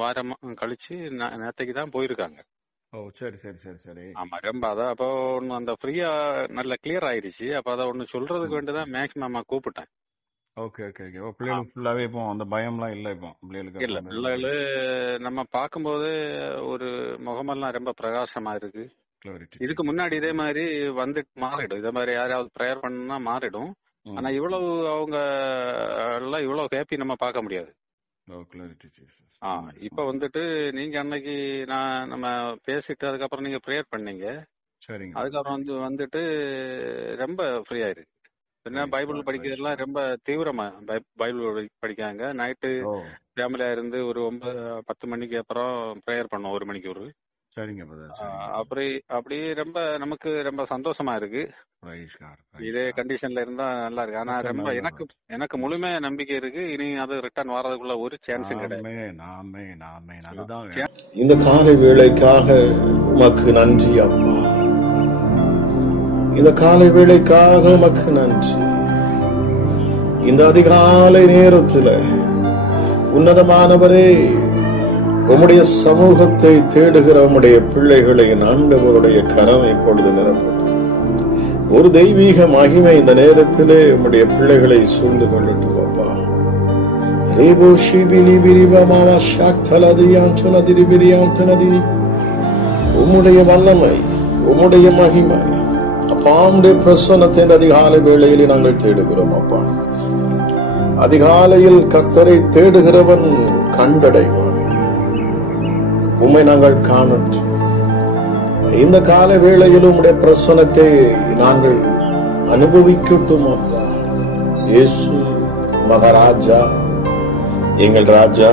வாரம் கழிச்சு நேத்தைக்கு தான் போயிருக்காங்க. ஓ சரி சரி சரி சரி. ஆமா, ரொம்ப அதான் அப்போ ஒன்னு அந்த ஃப்ரீயா நல்ல கிளியர் ஆயிடுச்சு. அப்ப அதை ஒண்ணு சொல்றதுக்கு வேண்டிதான் மேக்ஸிமம் கூப்பிட்டேன். Okay okay okay. பிள்ளைகளுக்கு ஃபுல்லாவே இப்போ அந்த பயம்லாம் இல்லை. இப்போ பிள்ளைகளுக்கு இல்ல, பிள்ளைகளு நம்ம பார்க்கும்போது ஒரு முகமெல்லாம் ரொம்ப பிரகாசமா இருக்கு. இதுக்கு முன்னாடி இதே மாதிரி வந்துட்டு மாறிடும். இதே மாதிரி யாராவது ப்ரேயர் பண்ணா மாறிடும். ஆனா இவ்வளவு அவங்க எல்லாம் இவ்வளவு ஹேப்பி நம்ம பார்க்க முடியாது. இப்ப வந்துட்டு நீங்க அன்னைக்கு நம்ம பேசிட்டு அதுக்கப்புறம் நீங்க ப்ரேயர் பண்ணீங்க. அதுக்கப்புறம் வந்துட்டு ரொம்ப ஃப்ரீயா இருக்கு. பைபிள் படிக்கிறதுலாம் ரொம்ப தீவிரமா பைபிள் படிக்காங்க. நைட்டு ஃபேமிலியா இருந்து ஒரு 9-10 மணிக்கு அப்புறம் ப்ரேயர் பண்ணோம், 1 மணிக்கு ஒரு. அப்படி ரொம்ப நமக்கு ரொம்ப சந்தோஷமா இருக்கு. இதே கண்டிஷன்ல இருந்தா நல்லா இருக்கு. ஆனா ரொம்ப எனக்கு முழுமையா நம்பிக்கை இருக்கு. இனி அது ரிட்டர்ன் வர்றதுக்குள்ள ஒரு சான்ஸும் கிடையாது. இந்த காலை வேளைக்காக உமக்கு நன்றி அப்பா. இந்த காலை வேளைக்காக உமக்கு நன்றி. இந்த அதிகாலை நேரத்தில் உன்னதமானவரே, உம்முடைய சமூகத்தை தேடுகிற உம்முடைய பிள்ளைகளை ஆண்டவருடைய கரம் இப்பொழுது நிரப்பட்டும். ஒரு தெய்வீக மகிமை இந்த நேரத்திலே உம்முடைய பிள்ளைகளை சூழ்ந்து கொள்ளட்டும் அப்பா. உம்முடைய வல்லமை, உம்முடைய மகிமை அப்பாவுடைய பிரசன்னத்தை இந்த அதிகாலை வேளையிலே நாங்கள் தேடுகிறோம் அப்பா. அதிகாலையில் கர்த்தரை தேடுகிறவன் கண்டடைவான். உம்மை நாங்கள் காணட்டும். இந்த கால வேளையில் உம்முடைய பிரசன்னத்தை நாங்கள் அனுபவிக்கட்டும் அப்பா. இயேசு மகாராஜா, எங்கள் ராஜா,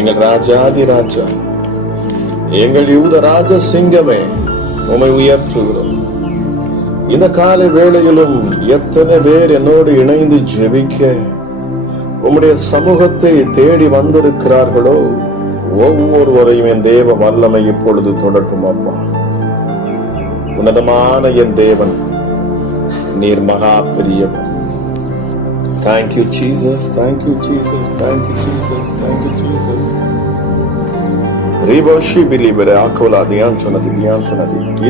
எங்கள் ராஜாதி ராஜா, எங்கள் யூத ராஜ சிங்கமே, உம்மை உயர்த்துகிறோம். இந்த கால வேளையிலும் எத்தனை பேர் என்னோடு இணைந்து ஜெபிக்க உம்முடைய சமூகத்தை தேடி வந்திருக்கிறார்களோ ஒவ்வொருவரையும் என் தேவ வல்லமை இப்பொழுது தொடட்டும் அப்பா. உன்னதமான என் தேவன், நீர் மகா பெரியவர். Thank you Jesus, thank you Jesus, thank you Jesus, thank you Jesus.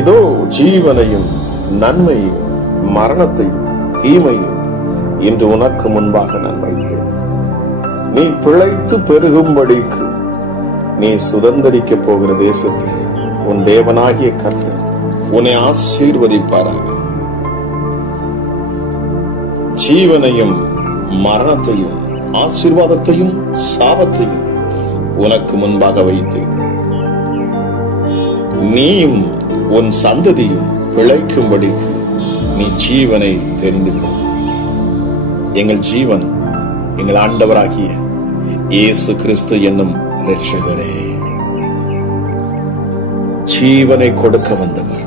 இதோ ஜீவனையும் நன்மையும் மரணத்தையும் தீமையும் இன்று உனக்கு முன்பாக நான் வைத்தேன். நீ பிழைத்து பெருகும்படிக்கு நீ சுதந்தரிக்க போகிற தேசத்தில் உன் தேவனாகிய கர்த்தர் உன்னை ஆசீர்வதிப்பாராக. ஜீவனையும் மரணத்தையும் ஆசீர்வாதத்தையும் சாபத்தையும் உனக்கு முன்பாக வைத்தேன். நீயும் உன் சந்ததியும் பிழைக்கும்படிக்கு நீ ஜீவனை தெரிந்து கொள். எங்கள் ஜீவன் எங்கள் ஆண்டவராகிய இயேசு கிறிஸ்து என்னும் இரட்சகரே. ஜீவனை கொடுக்க வந்தவர்,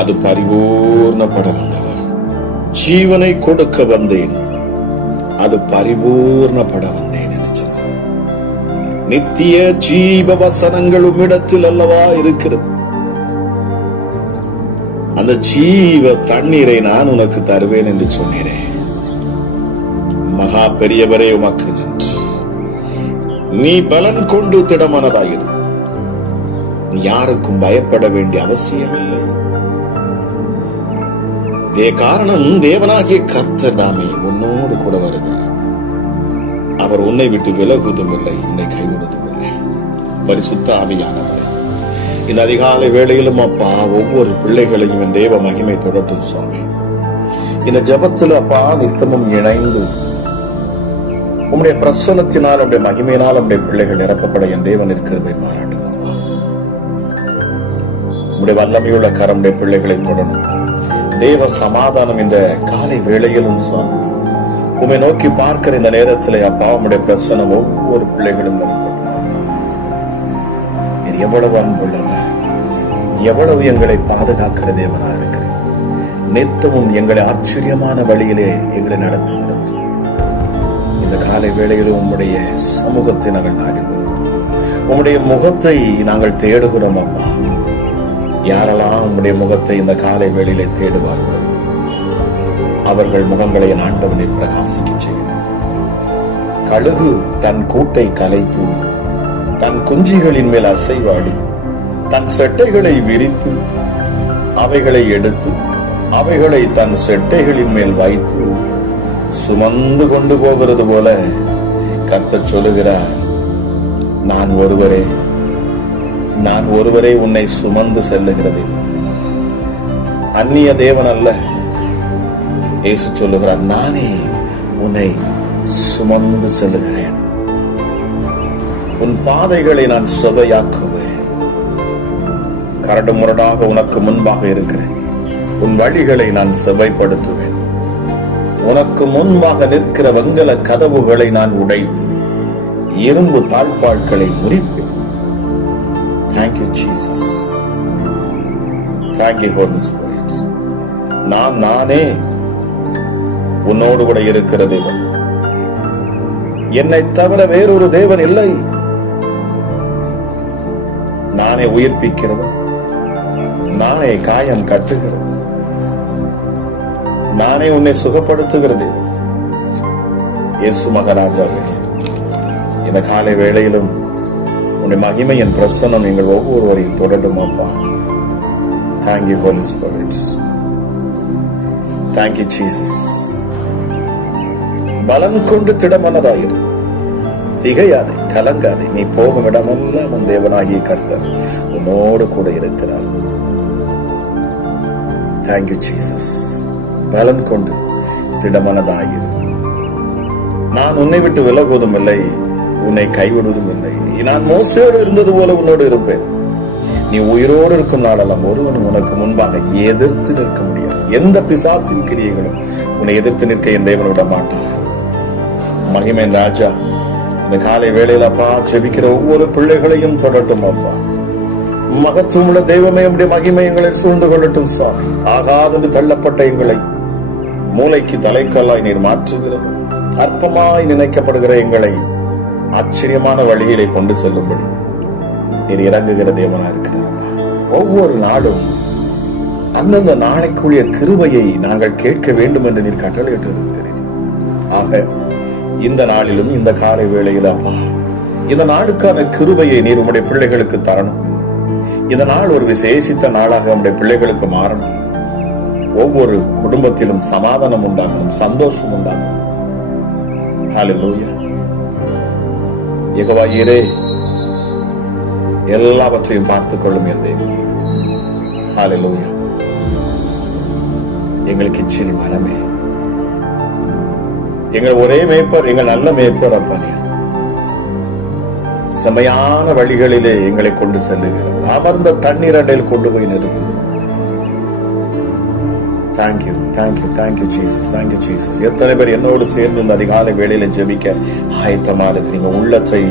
அது பரிபூர்ணப்பட வந்தவர். ஜீவனை கொடுக்க வந்தேன், அது பரிபூர்ணப்பட வந்தேன் என்று சொன்னார். நித்திய ஜீவ வசனங்கள் உம்மிடத்தில் அல்லவா இருக்கிறது. அந்த ஜீவ தண்ணீரை நான் உனக்கு தருவேன் என்று சொன்னேனே. மகா பெரியவரே, உமக்கு நன்றி. நீ பலன் கொண்டு திடமனதாயிரு. நீ யாருக்கும் பயப்பட வேண்டிய அவசியம் இல்லை. காரணம் தேவனாகிய கர்த்தர் தாமே உன்னோடு கூட வருகிறார். அவர் உன்னை விட்டு விலகுவதும் இல்லை, உன்னை கைவிடுவதும் இல்லை. பரிசுத்த ஆவியானவரே, இந்த அதிகாலை வேளையிலும் அப்பா ஒவ்வொரு பிள்ளைகளையும் என் தேவ மகிமை தொடட்டும் சுவாமி. இந்த ஜபத்தில் அப்பா நித்தமும் இணைந்து உம்முடைய பிரசன்னத்தினால் உடைய மகிமையினால் உடைய பிள்ளைகள் நிரப்பப்பட என் தேவன் இருக்கிறதை பாராட்டும் அப்பா. உம்முடைய வல்லமையுள்ள கரமுடைய பிள்ளைகளை தொடரும். தேவ சமாதானம் இந்த காலை வேளையிலும் சுவாமி உம்மை நோக்கி பார்க்கிற இந்த நேரத்தில் அப்பா உம்முடைய பிரசன்னம் ஒவ்வொரு பிள்ளைகளும் எவ்வளவு அன்புள்ளவர், எவ்வளவு எங்களை பாதுகாக்கிற தேவனா இருக்கிறேன். நித்தமும் எங்களை ஆச்சரியமான வழியிலே எங்களை நடத்துகிறவர். இந்த காலை வேளையிலும் உம்முடைய சமூகத்தை நாங்கள் நாடுகிறோம். உம்முடைய முகத்தை நாங்கள் தேடுகிறோம் அப்பா. யாரெல்லாம் உம்முடைய முகத்தை இந்த காலை வேளையிலே தேடுவார்கள் அவர்கள் முகங்களை ஆண்டவனை பிரகாசிக்க செய்யும். கழுகு தன் கூட்டை கலைத்து தன் குஞ்சிகளின் மேல் அசைவாடி தன் செட்டைகளை விரித்து அவைகளை எடுத்து அவைகளை தன் செட்டைகளின் மேல் வைத்து சுமந்து கொண்டு போகிறது போல கர்த்தர் சொல்லுகிறார், நான் ஒருவரே உன்னை சுமந்து செல்லுகிறது, அந்நிய தேவன் அல்ல. இயேசு சொல்லுகிறார், நானே உன்னை சுமந்து செல்லுகிறேன். உன் பாதைகளை நான் செவ்வையாக்குவேன். கரடு முரடாக உனக்கு முன்பாக இருக்கிறேன். உன் வழிகளை நான் செவ்வைப்படுத்துவேன். உனக்கு முன்பாக நிற்கிற வெங்கல கதவுகளை நான் உடைத்து இரும்பு தாழ்பாள்களை முறிப்பேன். Thank you, Jesus. Thank you, Holy Spirit. நானே உன்னோடு கூட இருக்கிற தேவன். என்னை தவிர வேறொரு தேவன் இல்லை. நானே உயிர்ப்பிக்கிறவன், நானே காயம் கட்டுகிறவன், நானே உன்னை சுகப்படுத்துகிற தேவன். இயேசு மகாராஜாவே, இந்த காலை வேளையிலும் உன்னுடைய மகிமையின் பிரசன்னம் நீங்கள் ஒவ்வொருவரையும் தொடரும் அப்பா. Thank you, Holy Spirit. Thank you, Jesus. பலம் கொண்டு திடமனதாயிரு, திகையாதே, கலங்காதே. நீ போகும் இடமெல்லாம் உன் தேவனாகிய கர்த்தர் உன்னோடு கூட இருக்கிறார். Thank you, Jesus. பலம் கொண்டு திடமனதாயிரு. நான் உன்னை விட்டு விலகுவதும் இல்லை, உன்னை கைவிடுவதும் இல்லை. நான் மோசேயோடு இருந்தது போல உன்னோடு இருப்பேன். நீ உயிரோடு இருக்கும் நாளெல்லாம் ஒருவனும் உனக்கு முன்பாக எதிர்த்து நிற்க முடியாது. எந்த பிசாசின் கிரியைகளும் உன்னை எதிர்த்து நிற்க என் தேவன் விட மாட்டார். மகிமையின் ராஜா, இந்த காலை வேளையில் அப்பா ஜெபிக்கிற ஒவ்வொரு பிள்ளைகளையும் தொடட்டும் அப்பா. மகத்துவமுள்ள தெய்வமே, உடைய மகிமை எங்களை சூழ்ந்து கொள்ளட்டும் சுவாமி. ஆகாதென்று தள்ளப்பட்ட எங்களை மூளைக்கு தலைக்கல்லாய் நீர் மாற்றுகிறது. அற்பமாய் நினைக்கப்படுகிற எங்களை ஆச்சரியமான வழியிலே கொண்டு செல்லும்படி நீர் இறங்குகிற தேவனா இருக்கிறார். ஒவ்வொரு நாளும் அந்தந்த நாளைக்குரிய கிருபையை நாங்கள் கேட்க வேண்டும் என்று நீர் கட்டளையிட்டு இருக்கிறீர். ஆக இந்த நாளிலும் இந்த காலை வேளையில் அப்பா, இந்த நாளுக்கான கிருபையை நீர் உம்முடைய பிள்ளைகளுக்கு தரணும். இந்த நாள் ஒரு விசேஷித்த நாளாக உம்முடைய பிள்ளைகளுக்கு மாறணும். ஒவ்வொரு குடும்பத்திலும் சமாதானம் உண்டாகணும், சந்தோஷம் உண்டாகணும். ஹல்லேலூயா. யெகோவா ஈரே, எல்லாவற்றையும் பார்த்துக் கொள்ளும் என் தேவன். ஹல்லேலூயா. எங்களுக்கு இச்சினி மனமே, எங்கள் ஒரே மேய்ப்பர், எங்கள் நல்ல மேய்ப்பர் அப்பா. நீ செமையான வழிகளிலே எங்களை கொண்டு செல்லுகிறது. அமர்ந்த தண்ணீர் அண்டையில் கொண்டு போய் நிறுத்து. Thank you, thank you, thank you Jesus, thank you Jesus. எத்தனை பேர் என்னோடு சேர்ந்து இந்த அதிகாலை வேளையில ஜெபிக்க ஆயத்தமா இருக்கிறீங்க? உள்ளத்தை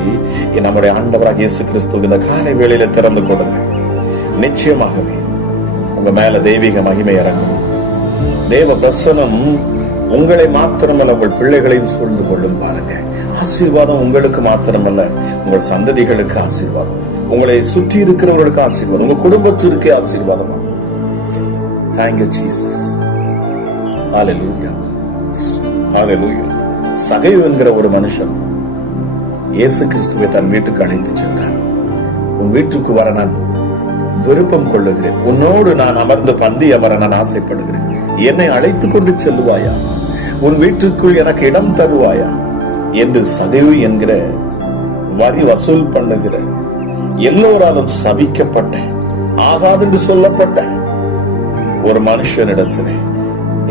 நம்முடைய ஆண்டவராக இயேசு கிறிஸ்து இந்த காலை வேளையில திறந்து கொடுங்க. நிச்சயமாகவே உங்க மேல தெய்வீக மகிமை இறங்கும். தேவ பிரசனம் உங்களை மாத்திரமல்ல, உங்கள் பிள்ளைகளையும் சூழ்ந்து கொள்ளும். பாருங்க, ஆசீர்வாதம் உங்களுக்கு மாத்திரமல்ல, உங்கள் சந்ததிகளுக்கு ஆசீர்வாதம், உங்களை சுற்றி இருக்கிறவர்களுக்கு ஆசீர்வாதம், உங்க குடும்பத்திற்கே ஆசீர்வாதம். Thank you, Jesus. Hallelujah. Hallelujah. சகையு என்கிற ஒரு மனுஷன் இயேசு கிறிஸ்துவை தன் வீட்டுக்கு அழைத்து சென்றார். உன் வீட்டுக்கு வர நான் விருப்பம் கொள்ளுகிறேன், உன்னோடு நான் அமர்ந்து பந்தி அமர நான் ஆசைப்படுகிறேன். என்னை அழைத்துக் கொண்டு செல்லுவாயா? உன் வீட்டுக்குள் எனக்கு இடம் தருவாயா என்று சகையு என்கிற வரி வசூல் பண்ணுகிற, எல்லோராலும் சபிக்கப்பட்ட, ஆகாதென்று சொல்லப்பட்ட ஒரு மனுஷனிடத்திலே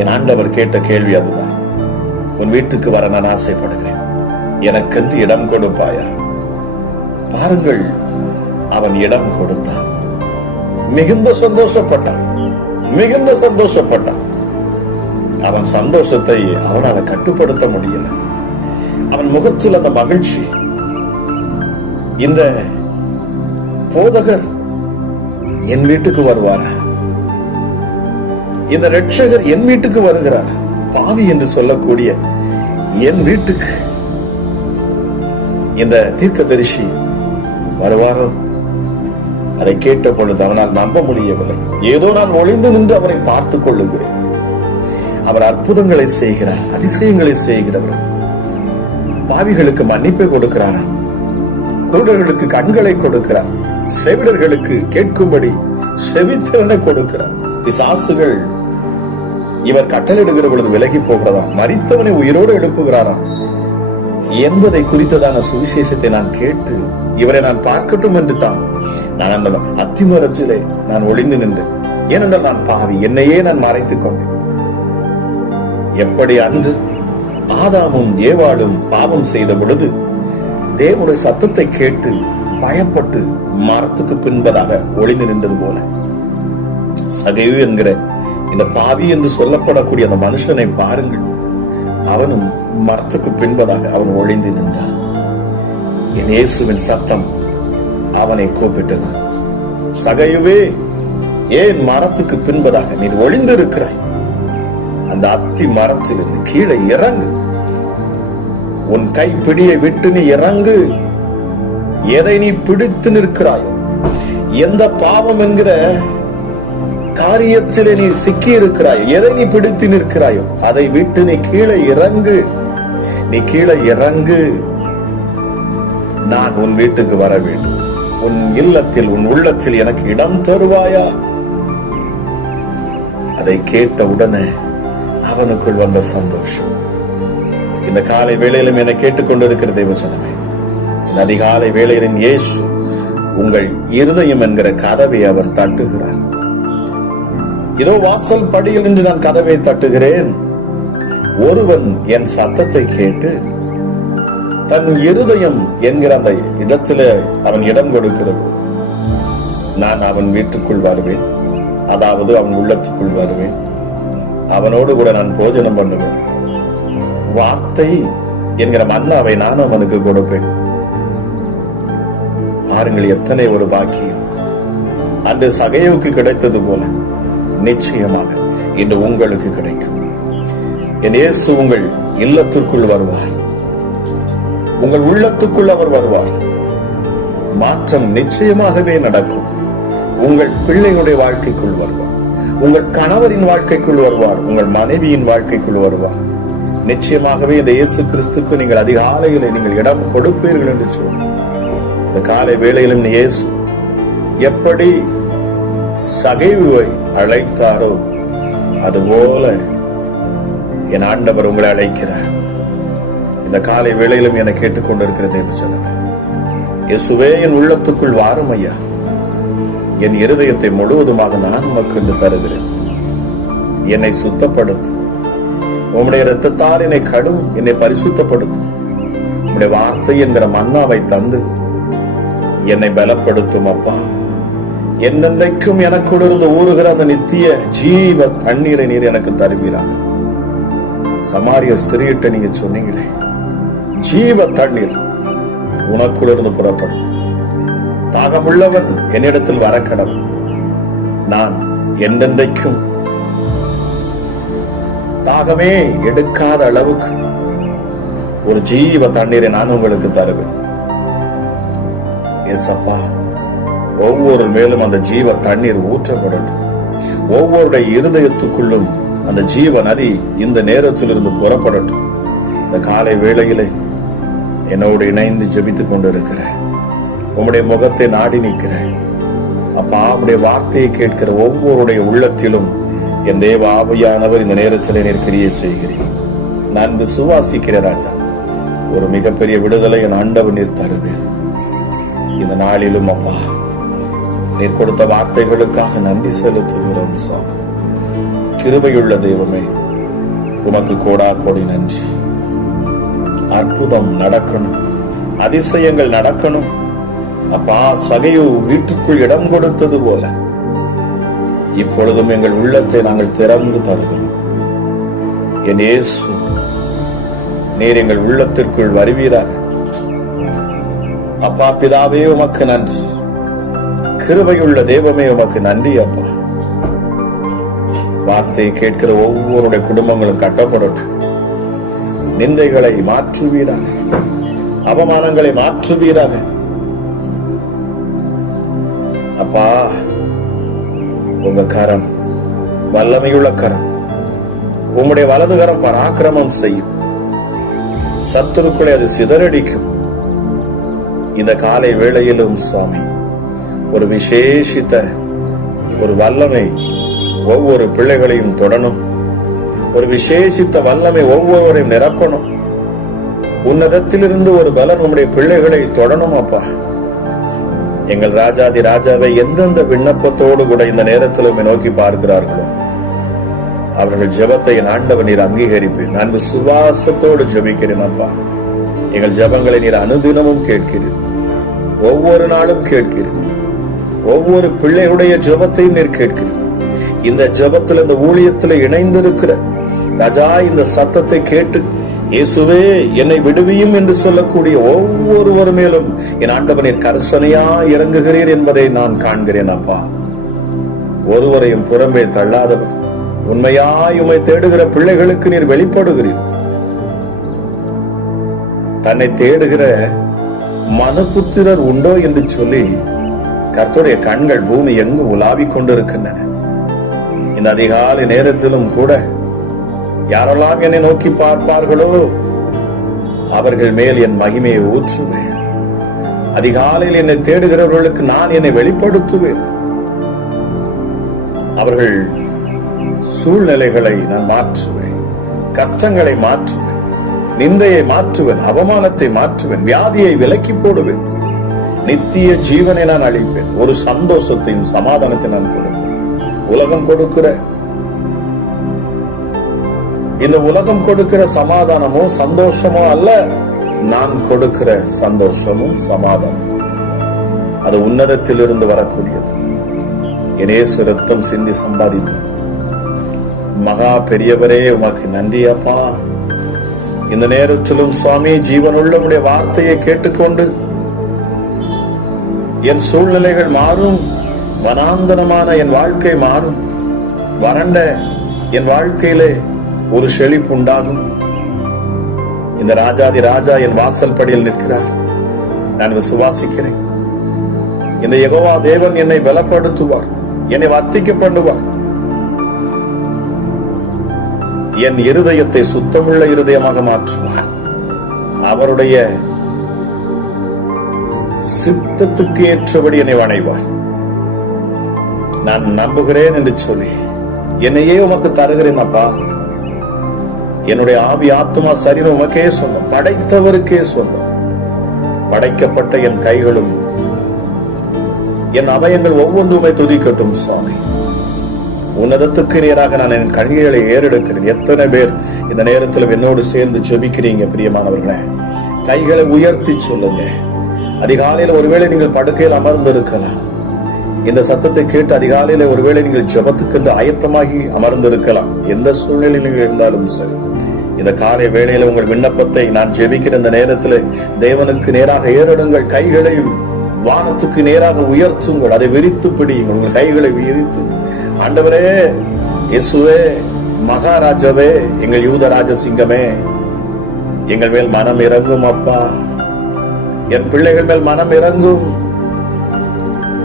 என் ஆண்டவர் கேட்ட கேள்வி அதுதான். உன் வீட்டுக்கு வர நான் ஆசைப்படுகிறேன், எனக்கென்று இடம் கொடுப்பாயா? பாருங்கள், அவன் இடம் கொடுத்தான். மிகுந்த சந்தோஷப்பட்டான், மிகுந்த சந்தோஷப்பட்டான். அவன் சந்தோஷத்தை அவனால கட்டுப்படுத்த முடியல. அவன் முகத்தில் அந்த மகிழ்ச்சி, இந்த போதகர் என் வீட்டுக்கு வருவாரா? இந்த ரட்சகர் என் வீட்டுக்கு வருகிறார், பாவி என்று சொல்லக்கூடிய என் வீட்டுக்கு இந்த தீர்க்கதரிசி வருவாரோ? அதை கேட்ட பொழுது அவனால் நம்ப முடியவில்லை. ஏதோ நான் ஒளிந்து நின்று அவரை பார்த்துக் கொள்ளுகிறேன். அவர் அற்புதங்களை செய்கிறார், அதிசயங்களை செய்கிறவர். பாவிகளுக்கு மன்னிப்பை கொடுக்கிறாராம், குருடர்களுக்கு கண்களை கொடுக்கிறார், செவிடர்களுக்கு கேட்கும்படி செவித்திறனை கொடுக்கிறார். பிசாசுகள் இவர் கட்டளையிடுகிற பொழுது விலகி போகிறதா, மரித்தவனை உயிரோடு எழுப்புகிறாராம் என்பதை குறித்ததான சுவிசேஷத்தை நான் கேட்டு இவரை நான் பார்க்கட்டும் என்று தான் நான் அந்த அத்திமரத்திலே நான் ஒளிந்து நின்றேன். ஏனென்றால் நான் பாவி, என்னையே நான் மறைத்துக் கொண்டேன். எப்படி அன்று ஆதாமும் ஏவாளும் பாவம் செய்த பொழுது தேவனுடைய சத்தத்தை கேட்டு பயப்பட்டு மரத்துக்கு பின்பதாக ஒளிந்து நின்றது போல, சகைவு என்கிற இந்த பாவி என்று சொல்லப்படக்கூடிய அந்த மனுஷனை பாருங்கள். அவனும் மரத்துக்கு பின்பதாக அவன் ஒளிந்து நின்றான். என் இயேசுவின் சத்தம் அவனை கூப்பிட்டது, சகையுவே, ஏன் மரத்துக்கு பின்பதாக நீ ஒளிந்து இருக்கிறாய்? அந்த அத்தி மரத்திலிருந்து கீழே இறங்கு, உன் கை பிடியை விட்டு நீ இறங்கு. எதை நீ பிடித்து நிற்கிறாயோ, எந்த பாவம் என்கிற காரியத்திலே நீ சிக்கி இருக்கிறாயோ, எதை நீ பிடித்து நிற்கிறாயோ அதை விட்டு நீ கீழே இறங்கு. நீ கீழே இறங்கு, நான் உன் வீட்டுக்கு வர வேண்டும். உன் இல்லத்தில், உன் உள்ளத்தில் எனக்கு இடம் தருவாயா? அதை கேட்ட உடனே அவனுக்குள் வந்த சந்தோஷம். இந்த காலை வேளையிலும் என்னை கேட்டுக்கொண்டிருக்கிற தேவஜனமே, இந்த அதிகாலை வேளையிலும் இயேசு உங்கள் இருதயம் என்கிற கதவை அவர் தட்டுகிறார். இதோ வாசல் படியில் நின்று நான் கதவை தட்டுகிறேன். ஒருவன் என் சத்தத்தை கேட்டு தன் இருதயம் என்கிற அந்த இடத்திலே அவன் இடம் கொடுக்கிறது, நான் அவன் வீட்டுக்குள் வருவேன், அதாவது அவன் உள்ளத்துக்குள் வருவேன், அவனோடு கூட நான் போஜனம் பண்ணுவேன். வார்த்தை என்கிற மன்னாவை நான் அவனுக்கு கொடுப்பேன். பாருங்கள், எத்தனை ஒரு பாக்கியம் அன்று சகையுவுக்கு கிடைத்தது போல நிச்சயமாக இன்று உங்களுக்கு கிடைக்கும். என் இயேசு உங்கள் இல்லத்திற்குள் வருவார், உங்கள் உள்ளத்துக்குள் அவர் வருவார். மாற்றம் நிச்சயமாகவே நடக்கும். உங்கள் பிள்ளைகளுடைய வாழ்க்கைக்குள் வருவார், உங்கள் கணவரின் வாழ்க்கைக்குள் வருவார், உங்கள் மனைவியின் வாழ்க்கைக்குள் வருவார். நிச்சயமாகவே இந்த இயேசு கிறிஸ்துக்கு நீங்கள் அதிகாலையில் நீங்கள் இடம் கொடுப்பீர்கள் என்று சொல்லி இந்த காலை வேளையிலும் இயேசு எப்படி சகைவை அழைத்தாரோ அதுபோல என் ஆண்டவர் உங்களை அழைக்கிறார். இந்த காலை வேளையிலும் என்னை கேட்டுக்கொண்டிருக்கிற தேவஜனமே, இயேசுவே என் உள்ளத்துக்குள் வாரும் ஐயா, என் இருதயத்தை முழுவதுமாக நான் உமக்கு தருகிறேன். என்னை சுத்தப்படுத்தும், உம்முடைய இரத்தத்தால் என்னை கழுவும், என்னை பரிசுத்தப்படுத்தும். உம்முடைய வார்த்தை என்கிற மன்னாவை தந்து என்னை பலப்படுத்தும் அப்பா. என்னென்றைக்கும் எனக்குள் இருந்து ஊறுகிற அந்த நித்திய ஜீவ தண்ணீரை நீர் எனக்கு தருவீராக. சமாரிய ஸ்திரீட்ட நீங்க சொன்னீங்களே, ஜீவ தண்ணீர் உனக்குள் இருந்து புறப்படும். தாகமுள்ளவன் என்னிடத்தில் வர கடவுள், நான் என்னென்றைக்கும் தாகமே எடுக்காத அளவுக்கு ஒரு ஜீவ தண்ணீரை நான் உங்களுக்கு தருவேன். ஏசப்பா, ஒவ்வொரு மேலும் அந்த ஜீவ தண்ணீர் ஊற்றப்படட்டும். ஒவ்வொருடைய இருதயத்துக்குள்ளும் அந்த ஜீவ நதி இந்த நேரத்திலிருந்து புறப்படட்டும். இந்த காலை வேளையிலே என்னோடு இணைந்து ஜெபித்துக் கொண்டிருக்கிற, உம்முடைய முகத்தை நாடி நிற்கிறேன் அப்பா. உம்முடைய வார்த்தையை கேட்கிற ஒவ்வொருடைய உள்ளத்திலும் என் தேவ ஆவியானவர் இந்த நேரத்தில் நீர் கிரியை செய்கிறேன். நான் விசுவாசிக்கிற ராஜா, ஒரு மிகப்பெரிய விடுதலை என் ஆண்டவர் நீர் தருவேன். இந்த நாளிலும் அப்பா, நீர் கொடுத்த வார்த்தைகளுக்காக நன்றி செலுத்துகிறோம் சுவாமி. கிருபையுள்ள தெய்வமே, உமக்கு கோடா கோடி நன்றி. அற்புதம் நடக்கணும், அதிசயங்கள் நடக்கணும் அப்பா. சகையு வீட்டுக்குள் இடம் கொடுத்தது போல இப்பொழுதும் எங்கள் உள்ளத்தை நாங்கள் திறந்து தருகிறோம். என் இயேசு, நீர் எங்கள் உள்ளத்திற்குள் வருவீராக அப்பா. பிதாவே உமக்கு நன்றி. கிருபையுள்ள தெய்வமே உமக்கு நன்றி அப்பா. வார்த்தையை கேட்கிற ஒவ்வொருடைய குடும்பங்களும் கட்டப்படட்டும். நிந்தைகளை மாற்றுவீராக, அவமானங்களை மாற்றுவீராக அப்பா. உங்க கரம் வல்லமையுள்ள கரம், உங்களுடைய வலது கரம் பராக்கிரமம் செய்யும். சத்துருக்களை அது சிதறடிக்கும். இந்த காலை வேளையிலும் சுவாமி ஒரு விசேஷித்த ஒரு வல்லமை ஒவ்வொரு பிள்ளைகளையும் தொடணும். ஒரு விசேஷித்த வல்லமை ஒவ்வொருவரையும் நிரப்பணும். உன்னதத்திலிருந்து ஒரு பலன் உம்முடைய பிள்ளைகளை தொடணும் அப்பா. எங்கள் ராஜாதி ராஜாவை எந்தெந்த விண்ணப்பத்தோடு கூட இந்த நேரத்தில் நோக்கி பார்க்கிறார்களோ அவர்கள் ஜெபத்தை என் ஆண்டவர் நீர் அங்கீகரிப்பேன். நான் விசுவாசத்தோடு ஜெபிக்கிறேன் அப்பா. எங்கள் ஜெபங்களை நீர் அனுதினமும் கேட்கிறேன், ஒவ்வொரு நாளும் கேட்கிறேன். ஒவ்வொரு பிள்ளைகளுடைய ஜெபத்தையும் நீர் கேட்கிறேன். இந்த ஜெபத்தில் இந்த ஊழியத்தில் இணைந்திருக்கிற ராஜா இந்த சத்தத்தை கேட்டு இயேசுவே என்னை விடுவியும் என்று சொல்லக்கூடிய ஒவ்வொருவர் மேலும் என் ஆண்டவர் நீர் கரிசனையா இறங்குகிறீர் என்பதை நான் காண்கிறேன் அப்பா. ஒருவரையும் புறம்பே தள்ளாதவர், உண்மையாய் உம்மை தேடுகிற பிள்ளைகளுக்கு நீர் வெளிப்படுகிறீர். தன்னை தேடுகிற மனுபுத்திரர் உண்டோ என்று சொல்லி கர்த்தருடைய கண்கள் பூமி எங்கு உலாவிக் கொண்டிருக்கின்றன. இந்த அதிகாலை நேரத்திலும் கூட யாரெல்லாம் என்னை நோக்கி பார்ப்பார்களோ அவர்கள் மேல் என் மகிமையை ஊற்றுவேன். அதிகாலையில் என்னை தேடுகிறவர்களுக்கு நான் என்னை வெளிப்படுத்துவேன். அவர்கள் சூழ்நிலைகளை நான் மாற்றுவேன், கஷ்டங்களை மாற்றுவேன், நிந்தையை மாற்றுவேன், அவமானத்தை மாற்றுவேன், வியாதியை விலக்கி போடுவேன், நித்திய ஜீவனை நான் அளிப்பேன், ஒரு சந்தோஷத்தையும் சமாதானத்தை நான் கொடுப்பேன். உலகம் கொடுக்கிற இந்த உலகம் கொடுக்கிற சமாதானமோ சந்தோஷமோ அல்ல, நான் கொடுக்கிற சந்தோஷமும் சமாதானம் அது உன்னதத்திலிருந்து வரக்கூடியது. என் இயேசு ரத்தம் சிந்தி சம்பாதித்தது. மகா பெரியவரே உமக்கு நன்றி அப்பா. இந்த நேரத்திலும் சுவாமி ஜீவனுள்ள உடைய வார்த்தையை கேட்டுக்கொண்டு என் சூழ்நிலைகள் மாறும், வனாந்தரமான என் வாழ்க்கை மாறும், வறண்ட என் வாழ்க்கையிலே ஒரு செழிப்பு உண்டாகும். இந்த ராஜாதி ராஜா என் வாசல் படியில் நிற்கிறார். நான் விசுவாசிக்கிறேன். இந்த யெகோவா தேவன் என்னை பலப்படுத்துவார், என்னை வர்த்திக்க பண்ணுவார். என் இருதயத்தை சுத்தமுள்ள இருதயமாக மாற்றுவார். அவருடைய சித்தத்துக்கு ஏற்றபடி என்னை வணைவார். நான் நம்புகிறேன் என்று சொல்லி என்னையே உமக்கு தருகிறேன் அப்பா. என்னுடைய ஆவி ஆத்மா சரீரம் உமக்கே சொந்தம், படைத்தவருக்கே சொந்தம். படைக்கப்பட்ட என் கைகளும் என் அவயங்கள் ஒவ்வொன்றுமே துதிக்கட்டும் சுவாமி. உன்னதத்துக்கு நேராக நான் என் கண்களை ஏறெடுக்கிறேன். எத்தனை பேர் இந்த நேரத்தில் என்னோடு சேர்ந்து ஜெபிக்கிறீங்க பிரியமானவர்களே? கைகளை உயர்த்தி சொல்லுங்க. அதிகாலையில் ஒருவேளை நீங்கள் படுக்கையில் அமர்ந்து இருக்கலாம். இந்த சத்தத்தை கேட்டு அதிகாலையில ஒருவேளை நீங்கள் ஜெபத்துக்கென்று ஆயத்தமாகி அமர்ந்திருக்கலாம். எந்த சூழ்நிலையில் இருந்தாலும் சரி, இந்த காலை வேளையில உங்கள் விண்ணப்பத்தை நான் ஜெபிக்கிற இந்த நேரத்தில் தேவனுக்கு நேராக ஏறிடுங்கள். கைகளையும் வானத்துக்கு நேராக உயர்த்துங்கள். அதை விரித்து பிடியுங்கள். உங்கள் கைகளை விரித்து, ஆண்டவரே, இயேசுவே, மகாராஜாவே, எங்கள் யூத ராஜசிங்கமே, எங்கள் மேல் மனம் இறங்கும் அப்பா. என் பிள்ளைகள் மேல் மனம் இறங்கும்.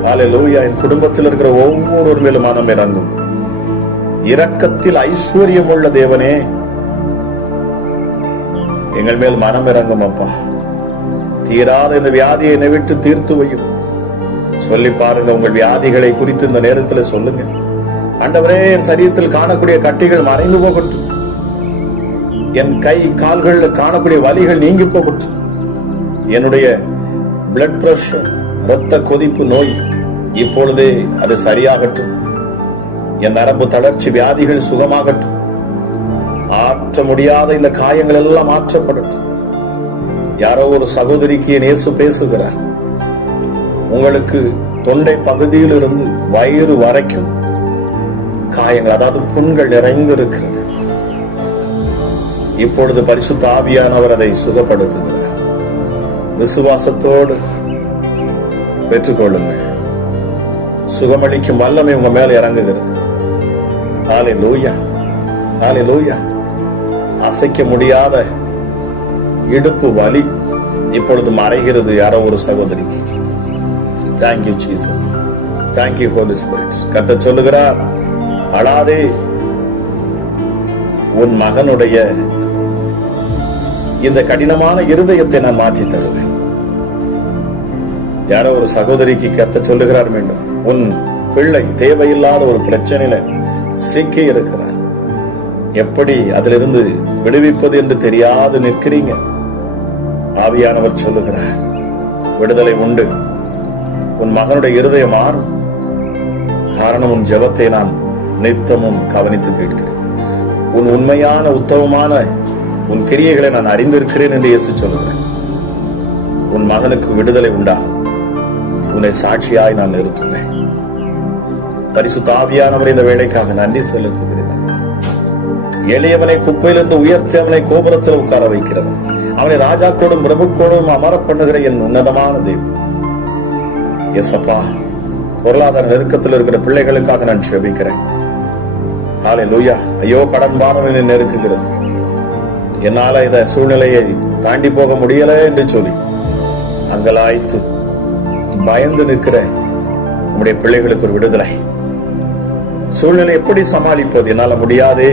ஹல்லேலூயா. என் குடும்பத்தில் இருக்கிற ஒவ்வொரு மேலும் மனம் இறங்கும். இரக்கத்தில் ஐஸ்வர்யம் உள்ள தேவனே, எங்கள் மேல் மனம் இறங்கும் அப்பா. தீராத இந்த வியாதியை என்னை விட்டு தீர்த்து வையும். சொல்லி பாருங்க, உங்கள் வியாதிகளை குறித்து இந்த நேரத்தில் சொல்லுங்க. ஆண்டவரே, என் சரீரத்தில் காணக்கூடிய கட்டிகள் மறைந்து போகட்டும். என் கை கால்களில் காணக்கூடிய வலிகள் நீங்கி போகட்டும். என்னுடைய பிளட் பிரஷர், இரத்த கொதிப்பு நோய் இப்பொழுதே அது சரியாகட்டும். என் நரம்பு தளர்ச்சி வியாதிகள் சுகமாகட்டும். ஆற்ற முடியாத இந்த காயங்கள் எல்லாம் மாற்றப்படட்டும். யாரோ ஒரு சகோதரிக்கு என் இயேசு பேசுகிறார். உங்களுக்கு தொண்டை பகுதியில் இருந்து வயிறு வரைக்கும் காயங்கள், அதாவது புண்கள் நிறைந்திருக்கிறது. இப்பொழுது பரிசுத்த ஆவியானவர் அதை சுகப்படுத்துகிறார். விசுவாசத்தோடு பெற்றுக்கொள்ளுங்கள். சுகமளிக்கும் வல்லமை உங்க மேல இறங்குகிறது. ஹல்லேலூயா, ஹல்லேலூயா. அசைக்க முடியாத இடுப்பு வலி இப்பொழுது மறைகிறது யாரோ ஒரு சகோதரிக்கு. Thank you Jesus, thank you Holy Spirit. கர்த்தர் சொல்லுகிறார், அழாதே, உன் மகனுடைய இந்த கடினமான இருதயத்தை நான் மாற்றி தருவேன். யாரோ ஒரு சகோதரிக்கு கர்த்தர் சொல்லுகிறார் வேண்டும், உன் பிள்ளை தேவையில்லாத ஒரு பிரச்சனையில சிக்கி இருக்கிறார், எப்படி அதிலிருந்து விடுவிப்பது என்று தெரியாது நிற்கிறீங்க. ஆவியானவர் சொல்லுகிறார், விடுதலை உண்டு. உன் மகனுடைய இருதயம் மாறும். காரணம், உன் ஜெபத்தை நான் நித்தமும் கவனித்து கேட்கிறேன். உன் உண்மையான உத்தமமான உன் கிரியைகளை நான் அறிந்திருக்கிறேன் என்று இயேசு சொல்லுகிறேன். உன் மகனுக்கு விடுதலை உண்டாகும். உன்னை சாட்சியாய் நான் நிறுத்துவேன். பரிசுத்த ஆவியானவர் இந்த வேலைக்காக நன்றி செலுத்துகிறேன். எளியவனை குப்பையிலிருந்து உயர்த்தி அவனை கோபுரத்தில் உட்கார வைக்கிறவன், அவனை ராஜாக்கோடும் பிரபுக்கோடும் அமர பண்ணுகிற என் உன்னதமான தேவன். எசப்பா, பொருளாதார நெருக்கத்தில் இருக்கிற பிள்ளைகளுக்காக நான் ஜெபிக்கிறேன். ஹல்லேலூயா. ஐயோ, கடன் பாரம் நெருக்குகிறது, என்னால இந்த சூழ்நிலையை தாண்டி போக முடியல என்று சொல்லி அங்கலாய்த்து பயந்து நிற்கிற உங்களுடைய பிள்ளைகளுக்கு ஒரு விடுதலை. சூழ்நிலை எப்படி சமாளிப்பது, என்னால முடியாதே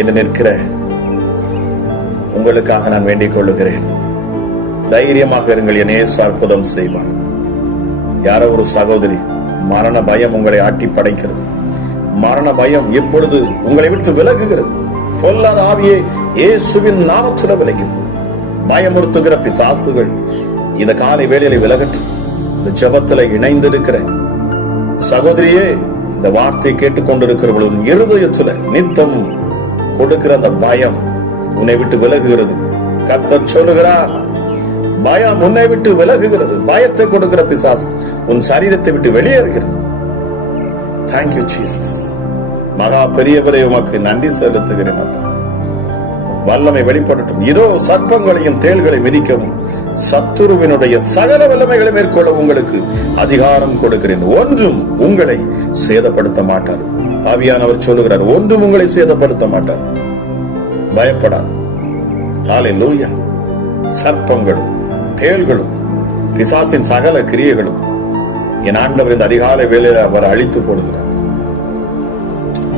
என்று நிற்கிற உங்களுக்காக நான் வேண்டிக் கொள்ளுகிறேன். தைரியமாக இருங்கள், என் இயேசு அற்புதம் செய்வார். யாரோ ஒரு சகோதரி, மரண பயம் உங்களை ஆட்டி படைக்கிறது. மரண பயம் இப்பொழுது உங்களை விட்டு விலகுகிறது. பொல்லாத ஆவியே இயேசுவின் நாமத்தில் விலகும். பயமுறுத்துகிற பிசாசுகள் இந்த காலை வேளையில விலகட்டும். இந்த ஜெபத்தில் இணைந்திருக்கிற சகோதரியே, இந்த வார்த்தையை கேட்டுக்கொண்டிருக்கிறவர்களும் இருதயத்தில் நித்தம் கொடுக்கிற அந்த பயம் உன்னை விட்டு விலகுகிறது. கர்த்தர் சொல்லுகிறார், பயம் உன்னை விட்டு விலகுகிறது. பயத்தை கொடுக்கிற பிசாசு உன் சரீரத்தை விட்டு வெளியேறுகிறது. Thank you Jesus. மகா பெரியவரை உமக்கு நன்றி செலுத்துகிறேன் அப்பா. வல்லமை வெளிப்படட்டும். இதோ சர்ப்பங்களையும் தேள்களை மிதிக்கவும் சத்துருவினுடைய சகல வல்லமைகளை மேற்கொள்ள உங்களுக்கு அதிகாரம் கொடுக்கிறேன். ஒன்றும் உங்களை சேதப்படுத்த மாட்டார். ஆவியானவர் சொல்லுகிறார், ஒன்றும் உங்களை சேதப்படுத்த மாட்டார். பயப்படாது. ஹல்லேலூயா. சர்ப்பங்களும் தேள்களும் பிசாசின் சகல கிரியைகளும் என் ஆண்டவர் இந்த அதிகாலை வேளையில் அவர் அழித்து போடுகிறார்.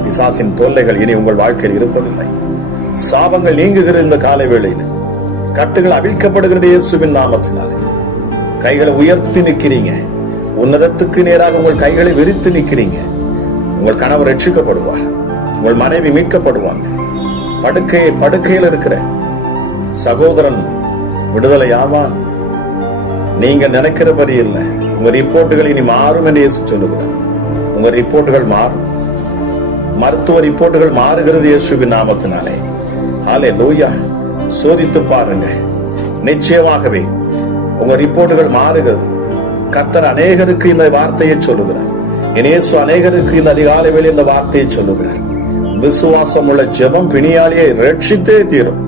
பிசாசின் தொல்லைகள் இனி உங்கள் வாழ்க்கையில் இருப்பதில்லை. சாபங்கள் நீங்குகிற இந்த காலை வேளையில் கட்டுகள் அவிழ்க்கப்படுகிறது இயேசுவின் நாமத்தினாலே. கைகளை உயர்த்தி நிற்கிறீங்க. உன்னதத்துக்கு நேராக உங்கள் கைகளை விரித்து நிற்கிறீங்க. உங்கள் கணவர் ரட்சிக்கப்படுவார். உங்கள் மனைவி மீட்கப்படுவாங்க. படுக்கையில் இருக்கிற சகோதரன் விடுதலை ஆவான். நீங்க நினைக்கிறபடி இல்லை. உங்க ரிப்போர்ட்டுகள் இனி மாறும் என்று இயேசு சொல்லுகிறார். உங்க ரிப்போர்ட்டுகள் மாறும். மருத்துவ ரிப்போர்ட்டுகள் மாறுகிறது இயேசுவின் நாமத்தினாலே. ஹல்லேலூயா. சோதித்து பாருங்க, நிச்சயமாகவே உங்க ரிப்போர்ட்டுகள் மாறுகிறது. கர்த்தர் அநேகருக்கு இந்த வார்த்தையை சொல்லுகிறார். இயேசு அநேகருக்கு இந்த அதிகாலை வேளை இந்த வார்த்தையை சொல்லுகிறார். விசுவாசம் உள்ள ஜெபம் பிணியாளியை ரட்சித்தே தீரும்.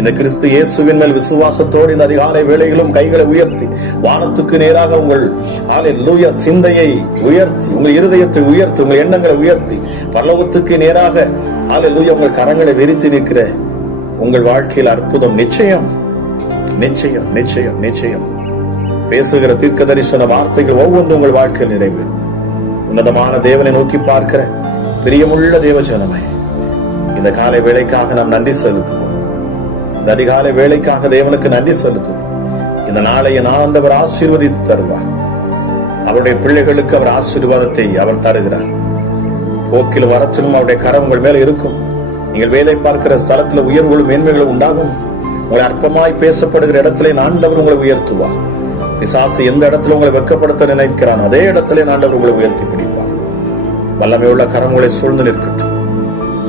இந்த கிறிஸ்து இயேசுவின் மேல் விசுவாசத்தோடு இந்த அதிகாலை வேளையிலும் கைகளை உயர்த்தி வானத்துக்கு நேராக உங்கள் ஹல்லேலூயா சிந்தையை உயர்த்தி, உங்கள் இருதயத்தை உயர்த்தி, உங்கள் எண்ணங்களை உயர்த்தி பரலோகத்துக்கு நேராக ஹல்லேலூயா உங்கள் கரங்களை விரித்து நிற்கிற உங்கள் வாழ்க்கையில் அற்புதம் நிச்சயம் நிச்சயம் நிச்சயம் நிச்சயம். பேசுகிற தீர்க்க தரிசன வார்த்தைகள் ஒவ்வொன்றும் உங்கள் வாழ்க்கையில் நிறைவேறும். உன்னதமான தேவனை நோக்கி பார்க்கிற பிரியமுள்ள தேவ ஜனமே, இந்த காலை வேளைக்காக நாம் நன்றி செலுத்துவோம். இந்த அதிகாலை வேளைக்காக தேவனுக்கு நன்றி செலுத்துவோம். இந்த நாளை ஆண்டவர் ஆசீர்வதித்து தருவார். அவருடைய பிள்ளைகளுக்கு அவர் ஆசீர்வாதத்தை அவர் தருகிறார். போக்கில் வரத்திலும் அவருடைய கரம் உங்கள் மேல இருக்கும். நீங்கள் வேலை பார்க்கிற ஸ்தலத்தில் உயர்வுகளும் மேன்மைகளும் உண்டாகும். உங்களை அற்பமாய் பேசப்படுகிற இடத்திலே ஆண்டவர் உங்களை உயர்த்துவார். பிசாசு எந்த இடத்துல உங்களை வெட்கப்படுத்த நினைக்கிறான், அதே இடத்திலே ஆண்டவர் உங்களை உயர்த்தி பிடிப்பார். வல்லமையுள்ள கரம் உங்களை சூழ்ந்து நிற்கட்டும்.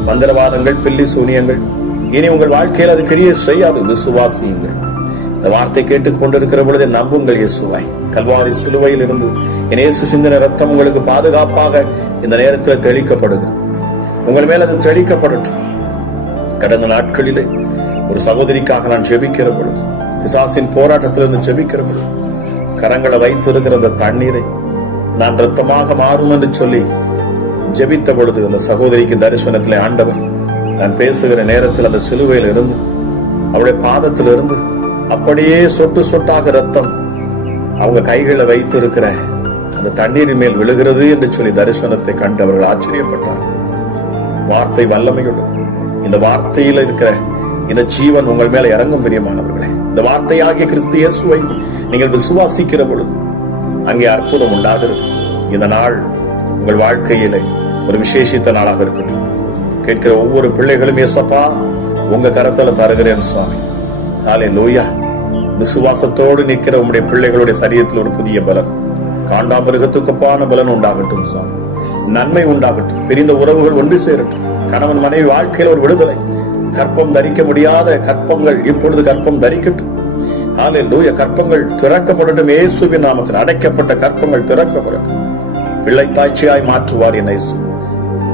மந்திரவாதங்கள், பில்லி சூனியங்கள் இனி உங்கள் வாழ்க்கையில் அது கிரியை செய்யாது. விசுவாசியுங்கள். இந்த வார்த்தை கேட்டுக் கொண்டிருக்கிற பொழுது நம்புங்கள் இயேசுவை. கல்வாரி சிலுவையில் இருந்து இயேசு சிந்தின ரத்தம் உங்களுக்கு பாதுகாப்பாக இந்த நேரத்தில் தெளிக்கப்படுகிறது. உங்கள் மேல் அது தெளிக்கப்படட்டும். கடந்த நாட்களிலே ஒரு சகோதரிக்காக நான் ஜெபிக்கிற பொழுது, பிசாசின் போராட்டத்திலிருந்து ஜெபிக்கிற பொழுது, கரங்களை வைத்திருக்கிற அந்த தண்ணீரை நான் ரத்தமாக மாறும் என்று சொல்லி ஜெபித்த பொழுது அந்த சகோதரிக்கு தரிசனத்திலே ஆண்டவர் நான் பேசுகிற நேரத்தில் அந்த சிலுவையில் இருந்து அவருடைய பாதத்தில் இருந்து அப்படியே சொட்டு சொட்டாக ரத்தம் அவங்க கைகளை வைத்திருக்கிற அந்த தண்ணீரின் மேல் விழுகிறது என்று சொல்லி தரிசனத்தை கண்டு அவர்கள் ஆச்சரியப்பட்டார். வார்த்தை வல்லமையுள்ளது. இந்த வார்த்தையில் இருக்கிற இந்த ஜீவன் உங்கள் மேல இறங்கும் பிரியமானவர்களே. இந்த வார்த்தையாகிய கிறிஸ்து இயேசுவை நீங்கள் விசுவாசிக்கிற பொழுது அங்கே அற்புதம் உண்டாகிறது. இந்த நாள் உங்கள் வாழ்க்கையிலே ஒரு விசேஷித்த நாளாக இருக்கட்டும். கேட்கிற ஒவ்வொரு பிள்ளைகளும் ஏசப்பா உங்க கரத்துல தருகிறேன் சுவாமி. ஹல்லேலூயா. விசுவாசத்தோடு நிற்கிற உங்களுடைய பிள்ளைகளுடைய சரீரத்தில் ஒரு புதிய பலன், காண்டாமிருகத்துக்குப்பான பலன் உண்டாகட்டும் சுவாமி. நன்மை உண்டாகட்டும். பிரிந்த உறவுகள் ஒன்று சேரட்டும். கணவன் மனைவி வாழ்க்கையில் ஒரு விடுதலை. கற்பம் தரிக்க முடியாத கற்பங்கள் இப்பொழுது கற்பம் தரிக்கட்டும். ஹல்லேலூயா. கற்பங்கள் திறக்கப்படட்டும். இயேசுவின் நாமத்தில் அடைக்கப்பட்ட கற்பங்கள் திறக்கப்படட்டும். பிள்ளை தாய்ச்சியாய் மாற்றுவார் என் இயேசு.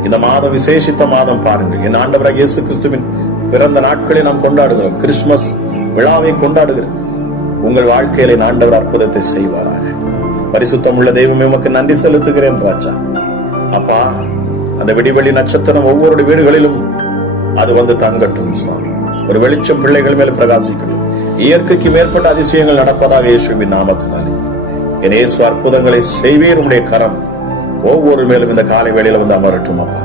இந்த மாதம் விசேஷித்த மாதம் பாருங்கள். என் ஆண்டவராகிய இயேசு கிறிஸ்துவின் பிறந்த நாட்களை நாம் கொண்டாடுகிறோம். கிறிஸ்துமஸ் விழாவை கொண்டாடுகிறோம். உங்கள் வாழ்க்கையில ஆண்டவர் அற்புதத்தை செய்வாராக. பரிசுத்தம் உள்ள தெய்வமே உமக்கு நன்றி செலுத்துகிறேன் ராஜா. அப்பா, அந்த விடிவெளி நட்சத்திரம் ஒவ்வொரு வீடுகளிலும் அது வந்து தங்கட்டும் சுவாமி. ஒரு வெளிச்சம் பிள்ளைகள் மேல பிரகாசிக்கட்டும். இயற்கைக்கு மேற்பட்ட அதிசயங்கள் நடப்பதாக இயேசுவின் நாமத்தினாலே. என் இயேசு அற்புதங்களை செய்வீர். உடைய கரம் ஒவ்வொரு மேலும் இந்த காலை வேளையில வந்து அமரட்டும். அப்பா,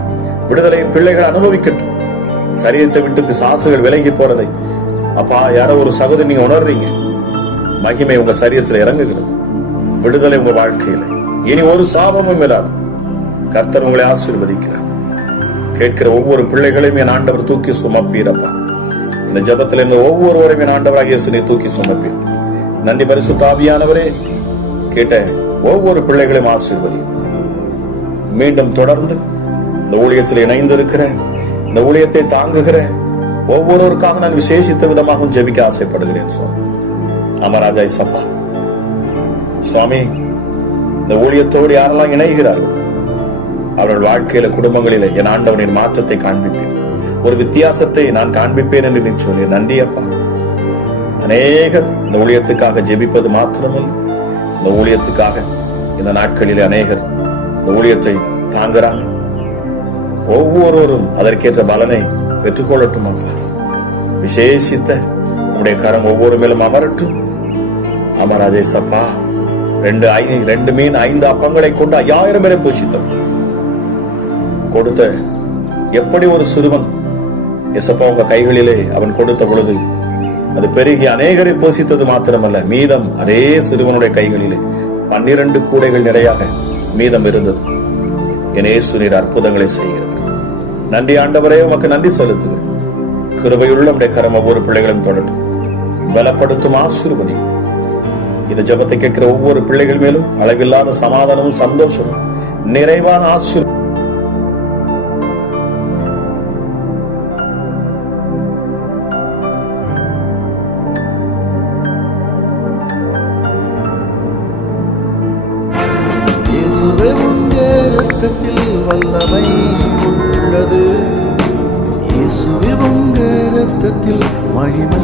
விடுதலை பிள்ளைகள் அனுபவிக்கட்டும். சரீரத்தை விட்டு பிசாசுகள் விலகி போறதை அப்பா யாரோ ஒரு சகோதரி நீங்க உணர்றீங்க. மகிமை உங்க சரீரத்தில் இறங்குகிறது. விடுதலை உங்க வாழ்க்கையில இனி ஒரு சாபமும் இல்லாது கர்த்தர் உங்களை ஆசீர்வதிக்கிறார். கேட்கிற ஒவ்வொரு பிள்ளைகளையும் என் ஆண்டவர் தூக்கி சுமப்பீரப்பா. இந்த ஜபத்தில் இருந்த ஒவ்வொருவரையும் என் ஆண்டவராகிய இயேசுவை தூக்கி சுமப்பீர். நன்றி பரிசுத்த ஆவியானவரே. கேட்ட ஒவ்வொரு பிள்ளைகளையும் ஆசீர்வதி. மீண்டும் தொடர்ந்து இந்த ஊழியத்தில் இணைந்திருக்கிற, இந்த ஊழியத்தை தாங்குகிற ஒவ்வொருவருக்காக நான் விசேஷித்த விதமாகவும் ஜெபிக்க ஆசைப்படுகிறேன் சுவாமி. அமராஜா சப்பா சுவாமி, இந்த ஊழியத்தோடு யாரெல்லாம் இணைகிறார்கள் அவர்கள் வாழ்க்கையில குடும்பங்களில என் ஆண்டவனின் மாற்றத்தை காண்பிப்பேன். ஒரு வித்தியாசத்தை நான் காண்பிப்பேன் என்று நீ சொல்லி நன்றி அப்பா. அநேகர் இந்த ஊழியத்துக்காக ஜெபிப்பது மாத்திரமல்ல, இந்த ஊழியத்துக்காக இந்த நாட்களில் அநேகர் இந்த ஊழியத்தை தாங்குறாங்க. ஒவ்வொருவரும் அதற்கேற்ற பலனை பெற்றுக்கொள்ளட்டும் அப்பா. விசேஷித்த உடைய கரம் ஒவ்வொரு மேலும் அமரட்டும். அமராஜே சப்பா. 2 மீன் 5 அப்பங்களை கொண்டு 5000 பேரை போஷித்தோம் கொடுத்த எப்படி ஒரு சிறுவன் எசப்பா உங்க கைகளிலே அவன் கொடுத்த பொழுது அது பெருகி அநேகரை போஷித்தது மாத்திரமல்ல, மீதம் அதே சிறுவனுடைய கைகளிலே 12 கூடைகள் நிறையாக மீதம் இருந்தது. என் இயேசு நீர் அற்புதங்களை செய்கிறார். நன்றி ஆண்டவரே, உமக்கு நன்றி செலுத்துகிறேன். கிருபையுள்ள உடைய கரம் ஒவ்வொரு பிள்ளைகளும் தொடரும். பலப்படுத்தும் ஆசீர்வதி. இந்த ஜெபத்தை கேட்கிற ஒவ்வொரு பிள்ளைகள் மேலும் அளவில்லாத சமாதானமும் சந்தோஷமும் நிறைவான ஆசீர்வாதம் வல்லமை உள்ளது. இயேசுவே உங்க இரத்தத்தில் மகிமை